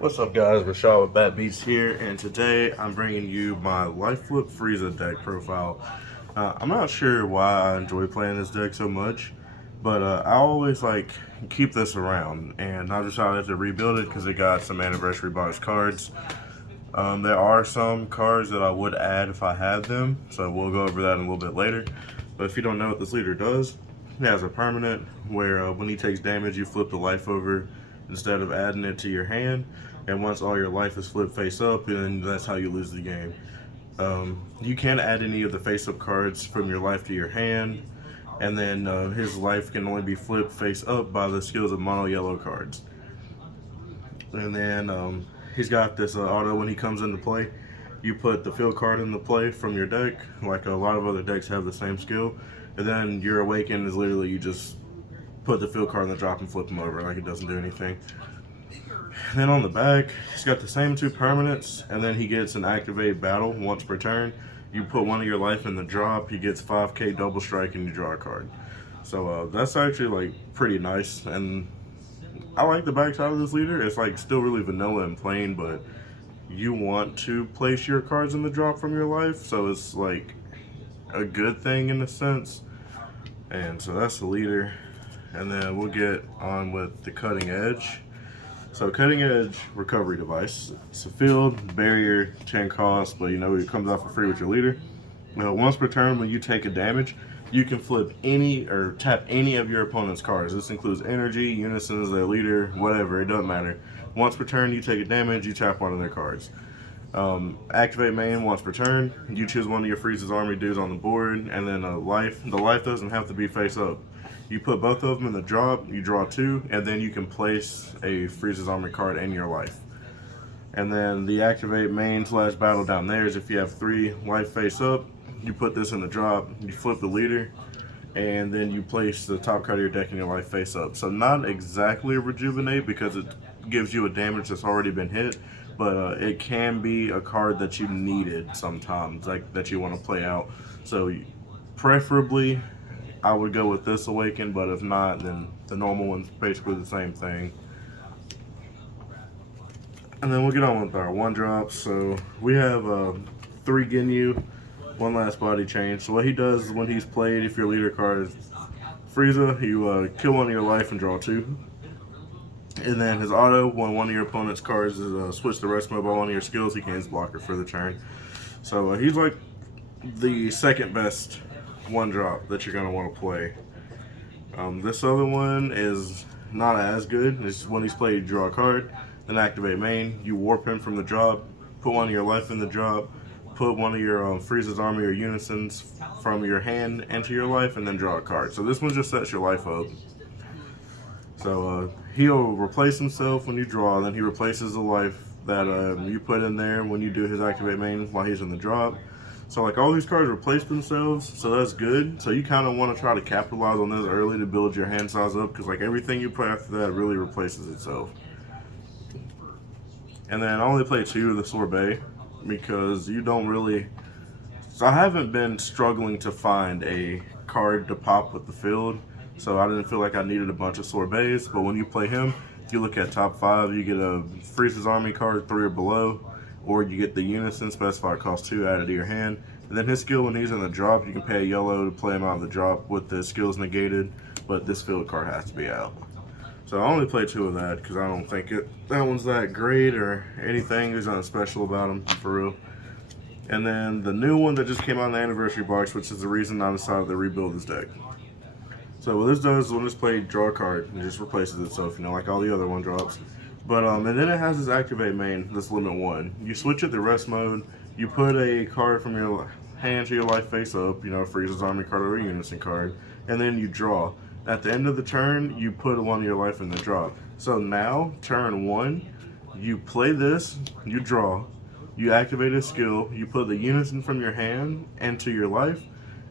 What's up, guys? Rashad with Bat Beats here, and today I'm bringing you my Life Flip Frieza deck profile. I'm not sure why I enjoy playing this deck so much, but I always keep this around, and I decided to rebuild it because it got some anniversary box cards. There are some cards that I would add if I had them, so we'll go over that in a little bit later. But if you don't know what this leader does, he has a permanent where when he takes damage, you flip the life over instead of adding it to your hand. And once all your life is flipped face up, and that's how you lose the game. You can add any of the face up cards from your life to your hand, and then his life can only be flipped face up by the skills of mono yellow cards. And then he's got this auto when he comes into play. You put the field card into play from your deck, like a lot of other decks have the same skill. And then your awaken is literally you just put the field card in the drop and flip him over, like it doesn't do anything. And then on the back, he's got the same two permanents, and then he gets an activate battle once per turn. You put one of your life in the drop, he gets 5k double strike, and you draw a card. So that's actually like pretty nice, and I like the backside of this leader. It's like still really vanilla and plain, but you want to place your cards in the drop from your life, so it's like a good thing in a sense. And so that's the leader, and then we'll get on with the cutting edge. So cutting edge recovery device. It's a field, barrier, 10 cost, but you know it comes out for free with your leader. Once per turn when you take a damage, you can flip any or tap any of your opponent's cards. This includes energy, unisons, their leader, whatever, it doesn't matter. Once per turn you take a damage, you tap one of their cards. Activate main once per turn. You choose one of your Frieza's army dudes on the board, and then a life. The life doesn't have to be face up. You put both of them in the drop, you draw two, and then you can place a Frieza's army card in your life. And then the activate main / battle down there is if you have three life face up, you put this in the drop, you flip the leader, and then you place the top card of your deck in your life face up. So not exactly a rejuvenate because it gives you a damage that's already been hit, but it can be a card that you needed sometimes, like that you want to play out. So preferably I would go with this awaken, but if not, then the normal one's basically the same thing. And then we'll get on with our one drops. So we have 3 Ginyu, one last body change. So what he does when he's played, if your leader card is Frieza, you kill one of your life and draw 2. And then his auto, when one of your opponent's cards is switch the rest mode by one of your skills, he gains blocker for the turn. So he's like the second best one drop that you're going to want to play. This other one is not as good. It's when he's played, draw a card, then activate main. You warp him from the drop, put one of your life in the drop, put one of your Frieza's army or unisons from your hand into your life, and then draw a card. So this one just sets your life up. So he'll replace himself when you draw, then he replaces the life that you put in there when you do his activate main while he's in the drop. So like all these cards replace themselves, so that's good. So you kind of want to try to capitalize on this early to build your hand size up, because like everything you play after that really replaces itself. And then I only play 2 of the sorbet because you don't really. So I haven't been struggling to find a card to pop with the field, so I didn't feel like I needed a bunch of sorbets. But when you play him, you look at top 5, you get a Frieza's army card 3 or below, or you get the unison specified cost 2 added to your hand. And then his skill when he's in the drop, you can pay a yellow to play him out of the drop with the skills negated, but this field card has to be out. So I only play 2 of that because I don't think that one's that great or anything. There's nothing special about him for real. And then the new one that just came out in the anniversary box, which is the reason I decided to rebuild this deck. So what this does is when it's played, draw a card, it just replaces itself, you know, like all the other one drops. But and then it has this activate main, this limit 1. You switch it to rest mode, you put a card from your hand to your life face up, you know, Frieza's army card or a unison card, and then you draw. At the end of the turn, you put one of your life in the drop. So now, turn 1, you play this, you draw, you activate a skill, you put the unison from your hand into your life,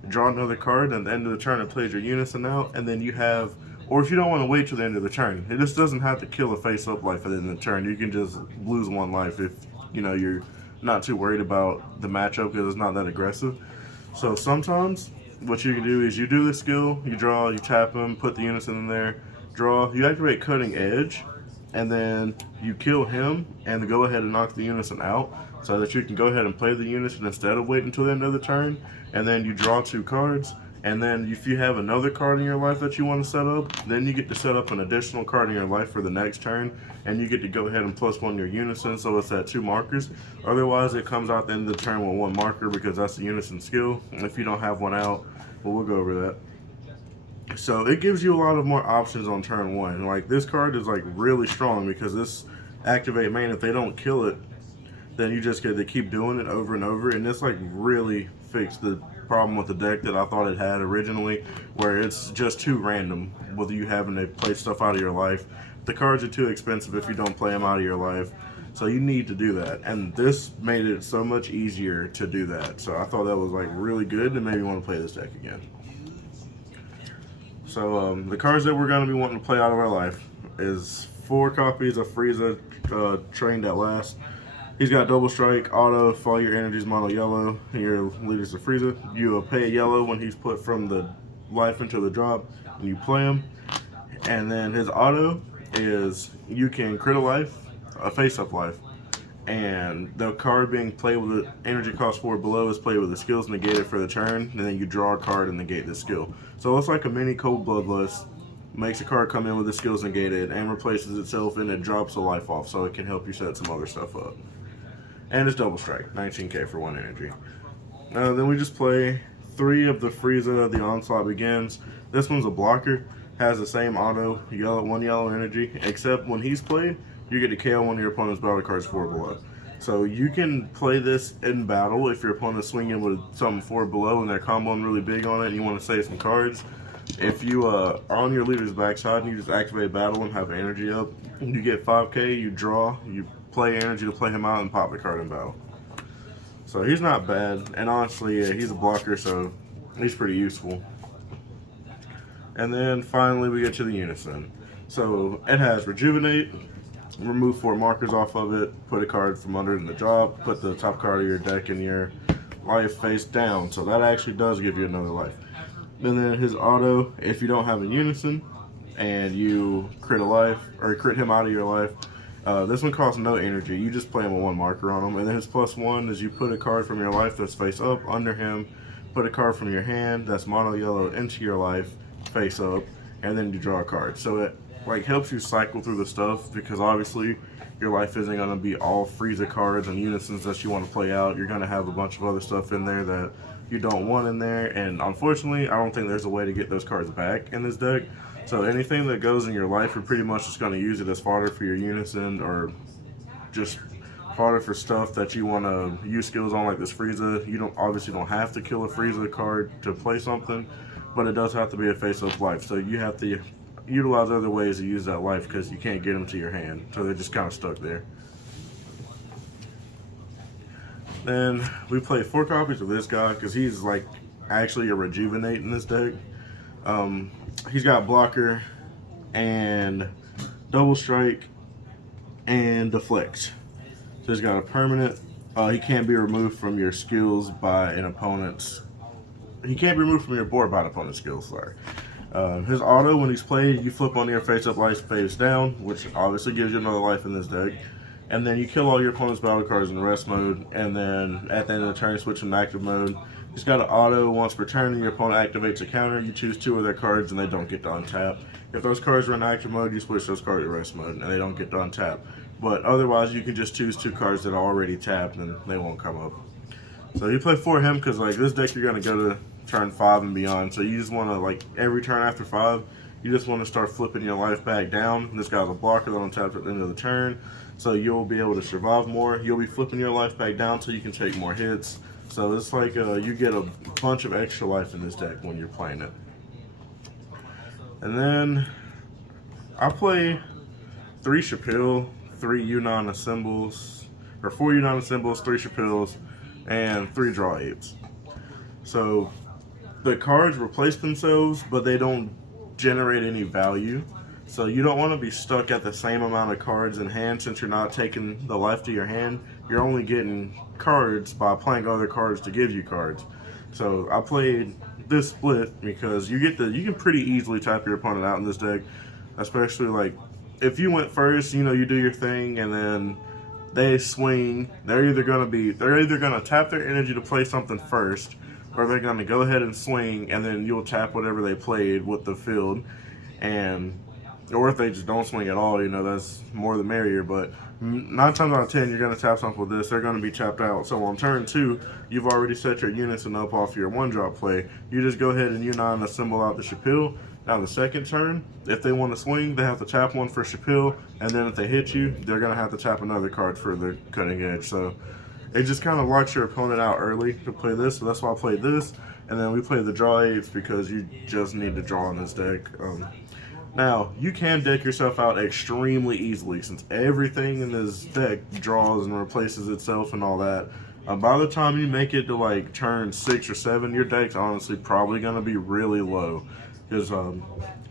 draw another card, and at the end of the turn it plays your unison out, and then you have, or if you don't want to wait till the end of the turn, it just doesn't have to kill a face up life at the end of the turn. You can just lose 1 life if you know you're not too worried about the matchup because it's not that aggressive. So sometimes what you can do is you do the skill, you draw, you tap them, put the unison in there, draw, you activate cutting edge, and then you kill him and go ahead and knock the unison out so that you can go ahead and play the unison instead of waiting until the end of the turn. And then you draw 2 cards. And then if you have another card in your life that you want to set up, then you get to set up an additional card in your life for the next turn. And you get to go ahead and +1 your unison, so it's at 2 markers. Otherwise, it comes out at the end of the turn with 1 marker because that's the unison skill. And if you don't have one out, well, we'll go over that. So it gives you a lot of more options on turn 1. Like, this card is like really strong because this activate main, if they don't kill it, then you just get to keep doing it over and over. And this like really fixed the problem with the deck that I thought it had originally, where it's just too random with you having to play stuff out of your life. The cards are too expensive if you don't play them out of your life. So you need to do that. And this made it so much easier to do that. So I thought that was like really good and made me want to play this deck again. So the cards that we're going to be wanting to play out of our life is 4 copies of Frieza, trained at last. He's got double strike, auto, follow your energies, mono yellow, and your leaders of Frieza. You pay a yellow when he's put from the life into the drop, and you play him. And then his auto is you can crit a life, a face-up life. And the card being played with the energy cost 4 below is played with the skills negated for the turn, and then you draw a card and negate the skill. So it's like a mini Cold Bloodlust. Makes a card come in with the skills negated and replaces itself, and it drops a life off, so it can help you set some other stuff up. And it's double strike, 19k for 1 energy. Then we just play 3 of the Frieza, the Onslaught Begins. This one's a blocker, has the same auto, 1 yellow energy, except when he's played, you get to KO one of your opponent's battle cards 4 below. So you can play this in battle if your opponent's swinging with something 4 below and they're comboing really big on it and you want to save some cards. If you are on your leader's backside and you just activate battle and have energy up, you get 5k, you draw, you play energy to play him out and pop the card in battle. So he's not bad, and honestly, yeah, he's a blocker, so he's pretty useful. And then finally we get to the unison. So it has Rejuvenate, remove 4 markers off of it, put a card from under in the drop, put the top card of your deck in your life face down. So that actually does give you another life. And then his auto, if you don't have a unison and you crit a life, or crit him out of your life, this one costs no energy. You just play him with 1 marker on him. And then his +1 is you put a card from your life that's face up under him, put a card from your hand that's mono yellow into your life face up, and then you draw a card. So it like helps you cycle through the stuff, because obviously your life isn't going to be all Frieza cards and unisons that you want to play out. You're going to have a bunch of other stuff in there that you don't want in there, and unfortunately I don't think there's a way to get those cards back in this deck. So anything that goes in your life, you're pretty much just going to use it as fodder for your unison, or just fodder for stuff that you want to use skills on, like this Frieza. You obviously don't have to kill a Frieza card to play something, but it does have to be a face-up life. So you have to utilize other ways to use that life because you can't get them to your hand. So they're just kind of stuck there. Then we play 4 copies of this guy because he's like actually a Rejuvenate in this deck. He's got blocker and double strike and deflect. So he's got a permanent. He can't be removed from your skills by an opponent's. He can't be removed from your board by an opponent's skills. Sorry. His auto, when he's played, you flip on your face-up life face down, which obviously gives you another life in this deck. And then you kill all your opponent's battle cards in rest mode, and then at the end of the turn, switch into active mode. He's got an auto. Once per turn, your opponent activates a counter. You choose 2 of their cards, and they don't get to untap. If those cards are in active mode, you switch those cards to rest mode, and they don't get to untap. But otherwise, you can just choose 2 cards that are already tapped, and they won't come up. So you play 4 of him because like this deck, you're gonna go to turn 5 and beyond. So you just want to, like, every turn after 5, you just want to start flipping your life back down. This guy's a blocker that untaps at the end of the turn, so you'll be able to survive more. You'll be flipping your life back down so you can take more hits. So it's like you get a bunch of extra life in this deck when you're playing it. And then I play 3 Chappelle, 3 Yunnan Assembles, or 4 Yunnan Assembles, 3 Chappelles, and 3 Draw Apes. So the cards replace themselves, but they don't generate any value. So you don't want to be stuck at the same amount of cards in hand, since you're not taking the life to your hand. You're only getting cards by playing other cards to give you cards. So I played this split because you can pretty easily tap your opponent out in this deck, especially like if you went first, you do your thing, and then they swing. They're either gonna tap their energy to play something first, or they're gonna go ahead and swing, and then you'll tap whatever they played with the field, and or if they just don't swing at all, that's more the merrier. But 9 times out of 10, you're gonna tap something with this. They're gonna be tapped out. So on turn two, you've already set your unison up off your one drop play. You just go ahead and U9 assemble out the Chapil. Now the second turn, if they want to swing, they have to tap one for Chapil, and then if they hit you, they're gonna have to tap another card for the cutting edge. So it just kind of locks your opponent out early to play this. So that's why I played this, and then we played the draw apes because you just need to draw in this deck. Now, you can deck yourself out extremely easily since everything in this deck draws and replaces itself and all that. By the time you make it to like turn 6 or 7, your deck's honestly probably going to be really low. Because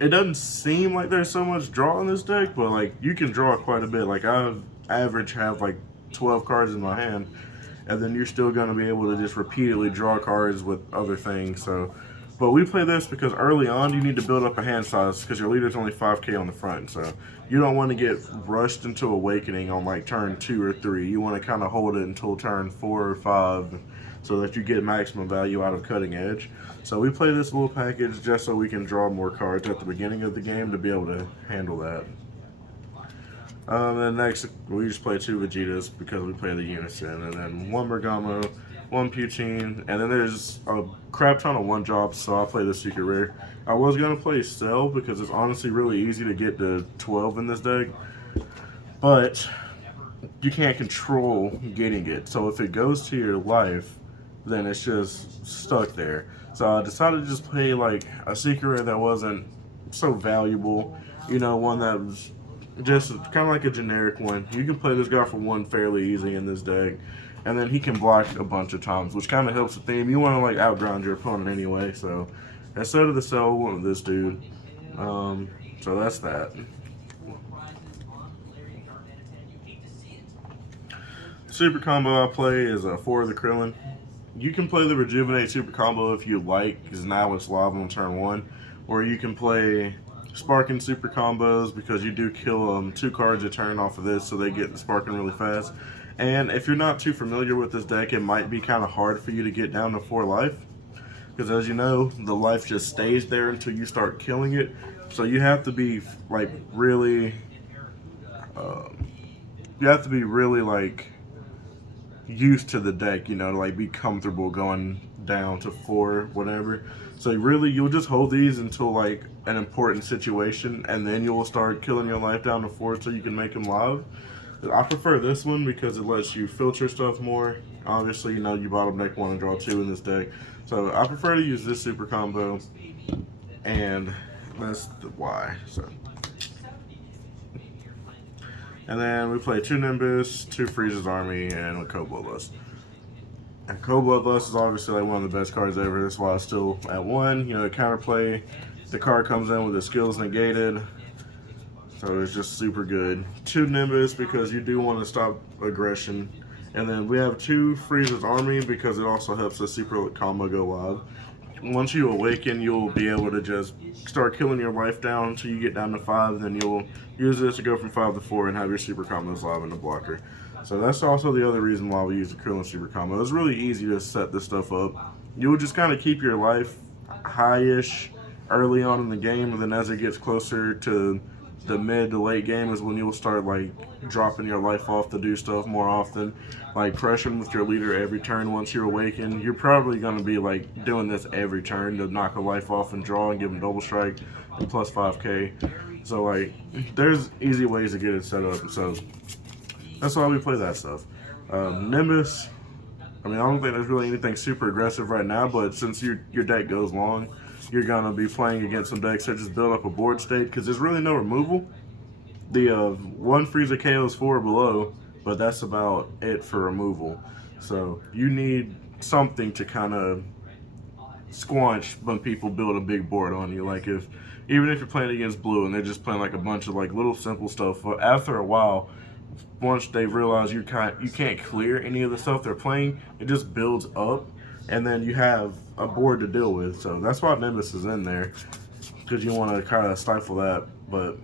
it doesn't seem like there's so much draw in this deck, but like you can draw quite a bit. Like I average have like 12 cards in my hand, and then you're still going to be able to just repeatedly draw cards with other things. So, but we play this because early on you need to build up a hand size because your leader's only 5k on the front. So you don't want to get rushed into Awakening on like turn 2 or 3. You want to kind of hold it until turn 4 or 5 so that you get maximum value out of Cutting Edge. So we play this little package just so we can draw more cards at the beginning of the game to be able to handle that. Then next, we just play 2 Vegetas because we play the Unison, and then 1 Bergamo, 1 Poutine, and then there's a crap ton of 1-drops, so I'll play the Secret Rare. I was going to play Cell because it's honestly really easy to get to 12 in this deck, but you can't control getting it. So if it goes to your life, then it's just stuck there. So I decided to just play like a Secret Rare that wasn't so valuable, one that was just kind of like a generic one. You can play this guy for 1 fairly easy in this deck, and then he can block a bunch of times, which kind of helps the theme. You want to like outground your opponent anyway, so instead of the Cell, we went with this dude. So that's that. Super combo I play is 4 of the Krillin. You can play the Rejuvenate Super combo if you like, because now it's live on turn 1, or you can play Sparking Super combos because you do kill 2 cards a turn off of this, so they get the Sparking really fast. And if you're not too familiar with this deck, it might be kind of hard for you to get down to 4 life, because as you know, the life just stays there until you start killing it. So you have to be like really, like used to the deck, to like be comfortable going down to 4, whatever. So really, you'll just hold these until like an important situation, and then you'll start killing your life down to 4 so you can make them live. I prefer this one because it lets you filter stuff more. Obviously, you bottom deck 1 and draw 2 in this deck. So I prefer to use this super combo, and that's the why. So, and then we play 2 Nimbus, 2 Frieza's Army, and a Cold Bloodlust. And Cold Bloodlust is obviously like one of the best cards ever. That's why it's still at 1. Counterplay. The card comes in with the skills negated. So it's just super good. 2 Nimbus because you do want to stop aggression. And then we have 2 Frieza's Army because it also helps the super combo go live. Once you awaken, you'll be able to just start killing your life down until you get down to 5. Then you'll use this to go from 5 to 4 and have your super combos live in the blocker. So that's also the other reason why we use the Krillin super combo. It's really easy to set this stuff up. You'll just kind of keep your life high-ish early on in the game, and then as it gets closer to the mid to late game is when you'll start like dropping your life off to do stuff more often, like pressuring with your leader every turn. Once you're awakened, you're probably going to be like doing this every turn to knock a life off and draw and give them double strike and plus 5k. So like there's easy ways to get it set up, so that's why we play that stuff. Nimbus, I don't think there's really anything super aggressive right now, but since your deck goes long, you're going to be playing against some decks that just build up a board state because there's really no removal. The 1 Frieza KOs 4 below, but that's about it for removal. So you need something to kind of squanch when people build a big board on you. Like even if you're playing against blue and they're just playing like a bunch of like little simple stuff, after a while, once they realize you can't clear any of the stuff they're playing, it just builds up, and then you have a board to deal with. So that's why Nimbus is in there, because you want to kind of stifle that. But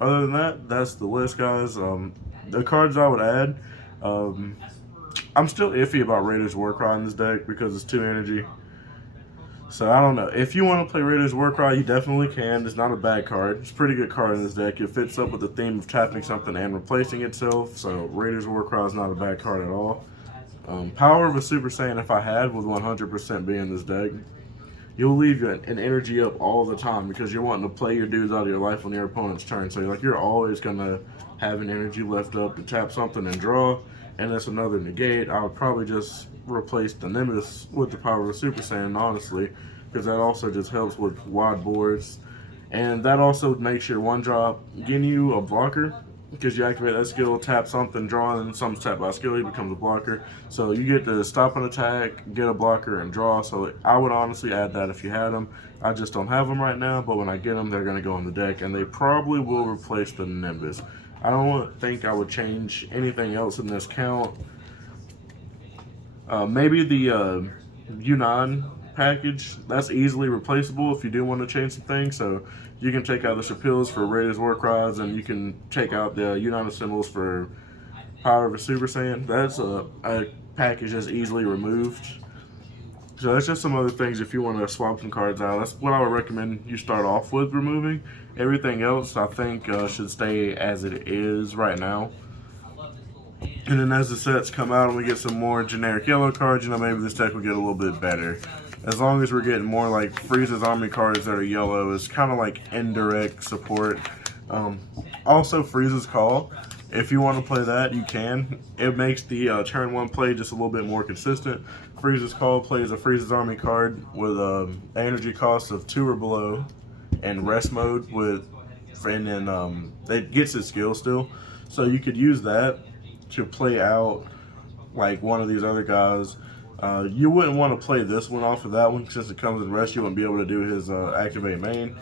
Other than that, that's the list, guys. The cards I would add, um, I'm still iffy about Raiders Warcry in this deck because it's 2 energy. So I don't know. If you want to play Raiders Warcry, you definitely can. It's not a bad card. It's a pretty good card in this deck. It fits up with the theme of tapping something and replacing itself. So Raiders Warcry is not a bad card at all. Power of a Super Saiyan, if I had, would 100% be in this deck. You'll leave an energy up all the time because you're wanting to play your dudes out of your life on your opponent's turn. So you're always gonna have an energy left up to tap something and draw, and that's another negate. I would probably just replace the Nimbus with the Power of a Super Saiyan, honestly, because that also just helps with wide boards, and that also makes your 1-drop getting you a blocker. Because you activate that skill, tap something, draw, and something's tapped by a skill, he becomes a blocker. So you get to stop an attack, get a blocker, and draw. So I would honestly add that if you had them. I just don't have them right now, but when I get them, they're going to go on the deck, and they probably will replace the Nimbus. I don't think I would change anything else in this count. Maybe the U9 package, that's easily replaceable if you do want to change some things. So you can take out the Shapils for Raiders Warcries, and you can take out the United Symbols for Power of a Super Saiyan. That's a package that's easily removed. So that's just some other things if you want to swap some cards out. That's what I would recommend you start off with removing. Everything else I think should stay as it is right now. And then as the sets come out and we get some more generic yellow cards, maybe this deck will get a little bit better. As long as we're getting more like Frieza's Army cards that are yellow, it's kind of like indirect support. Also, Frieza's Call. If you want to play that, you can. It makes the turn 1 play just a little bit more consistent. Frieza's Call plays a Frieza's Army card with an energy cost of 2 or below and rest mode and then it gets its skill still. So you could use that to play out like one of these other guys. You wouldn't want to play this one off of that one since it comes in rest. You wouldn't be able to do his activate main.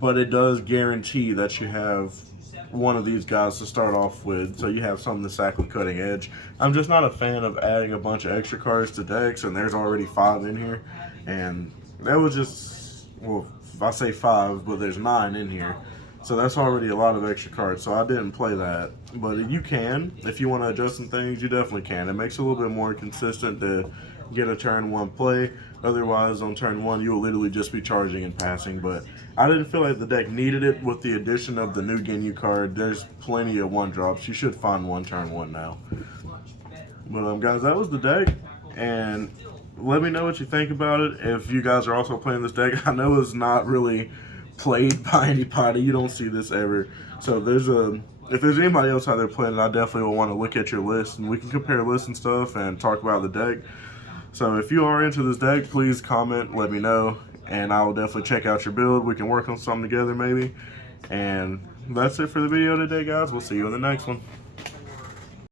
But it does guarantee that you have one of these guys to start off with, so you have something to sack with Cutting Edge. I'm just not a fan of adding a bunch of extra cards to decks, and there's already 5 in here. And that was just, well, I say 5, but there's 9 in here. So that's already a lot of extra cards, so I didn't play that. But you can, if you want to adjust some things, you definitely can. It makes it a little bit more consistent to get a turn 1 play. Otherwise, on turn 1, you will literally just be charging and passing. But I didn't feel like the deck needed it with the addition of the new Ginyu card. There's plenty of 1-drops. You should find one turn 1 now. But guys, that was the deck. And let me know what you think about it. If you guys are also playing this deck, I know it's not really played by anybody. You don't see this ever. So if there's anybody else out there playing it, I definitely will want to look at your list, and we can compare lists and stuff and talk about the deck. So if you are into this deck, please comment, let me know, and I will definitely check out your build. We can work on something together maybe. And that's it for the video today, guys. We'll see you in the next one.